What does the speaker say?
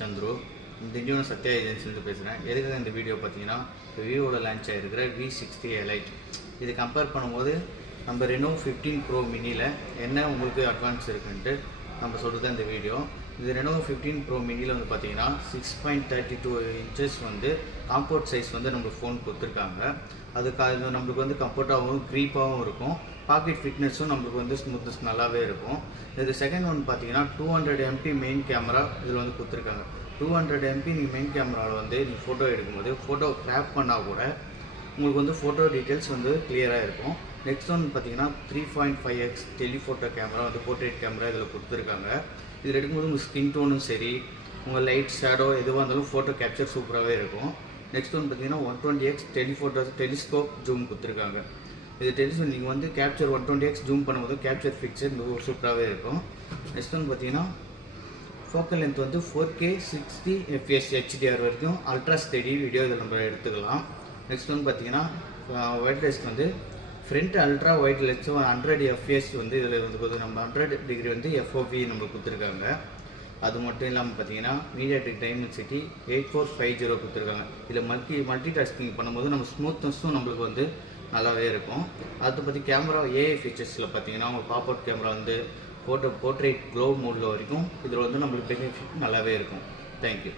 Chandru. Tindivanam Sathya ஏஜென்சிலேருந்து பேசுகிறேன். எதுக்காக இந்த வீடியோ பார்த்தீங்கன்னா, விவோட லான்ச் ஆகிருக்கிற V60 Lite இது கம்பேர் பண்ணும்போது நம்ம ரெனோ 15 Pro மினியில் என்ன உங்களுக்கு அட்வான்ஸ் இருக்குன்ட்டு நம்ம சொல்கிறது தான் இந்த வீடியோ. இது ரெனோ 15 Pro மினியில் வந்து பார்த்தீங்கன்னா 6.32 inches வந்து காம்போர்ட் சைஸ் வந்து நம்மளுக்கு ஃபோன் கொடுத்துருக்காங்க. அதுக்கு நம்மளுக்கு வந்து கம்ஃபர்ட்டாகவும் க்ரீப்பாகவும் இருக்கும். பாக்கெட் ஃபிட்னஸும் நம்மளுக்கு வந்து ஸ்மூத்னஸ் நல்லாவே இருக்கும். இது செகண்ட் ஒன் பார்த்தீங்கன்னா 200 MP மெயின் கேமரா இதில் வந்து கொடுத்துருக்காங்க. 200 MP நீங்கள் மெயின் கேமராவில் வந்து நீங்கள் ஃபோட்டோ எடுக்கும்போது ஃபோட்டோ கிராப் பண்ணால் கூட உங்களுக்கு வந்து ஃபோட்டோ டீட்டெயில்ஸ் வந்து கிளியராக இருக்கும். நெக்ஸ்ட் ஒன் பார்த்தீங்கன்னா 3.5x டெலிஃபோட்டோ கேமரா வந்து போர்ட்ரேட் கேமரா இதில் கொடுத்துருக்காங்க. இதில் எடுக்கும்போது உங்கள் ஸ்கின் டோனும் சரி, உங்கள் லைட் ஷேடோ எதுவாக இருந்தாலும் ஃபோட்டோ கேப்சர் சூப்பராகவே இருக்கும். நெக்ஸ்ட் ஒன் பார்த்தீங்கன்னா 120x டெலிஸ்கோப் ஜூம் கொடுத்துருக்காங்க. இது நீங்கள் வந்து கேப்சர் 120x ஜூம் பண்ணும்போது கேப்சர் பிக்சர் சூப்பராகவே இருக்கும். நெக்ஸ்ட் ஒன் பார்த்தீங்கன்னா ஃபோக்கல் லென்த் வந்து 4K 60 fps HDR வரைக்கும் அல்ட்ரா ஸ்டெடி வீடியோ இதில் நம்ம எடுத்துக்கலாம். நெக்ஸ்ட் ஒன் பார்த்தீங்கன்னா ஒயிட் லென்ஸ் வந்து front ultra white lens 100 fps வந்து இதில் வந்து நம்ம 100 டிகிரி வந்து FOV நம்மளுக்கு கொடுத்துருக்காங்க. அது மட்டும் இல்லாமல் பார்த்தீங்கன்னா MediaTek Dimensity 8450 கொடுத்துருக்காங்க. இதில் மல்டி டாஸ்கிங் பண்ணும்போது நம்ம ஸ்மூத்னஸும் நம்மளுக்கு வந்து நல்லாவே இருக்கும். அதை பற்றி கேமரா AI ஃபீச்சர்ஸில் பார்த்தீங்கன்னா உங்கள் பாப்அவுட் கேமரா வந்து போர்ட்ரேட் க்ளோ மோடில் வரைக்கும் இதில் வந்து நம்மளுக்கு பெனிஃபிட் நல்லாவே இருக்கும். தேங்க்யூ.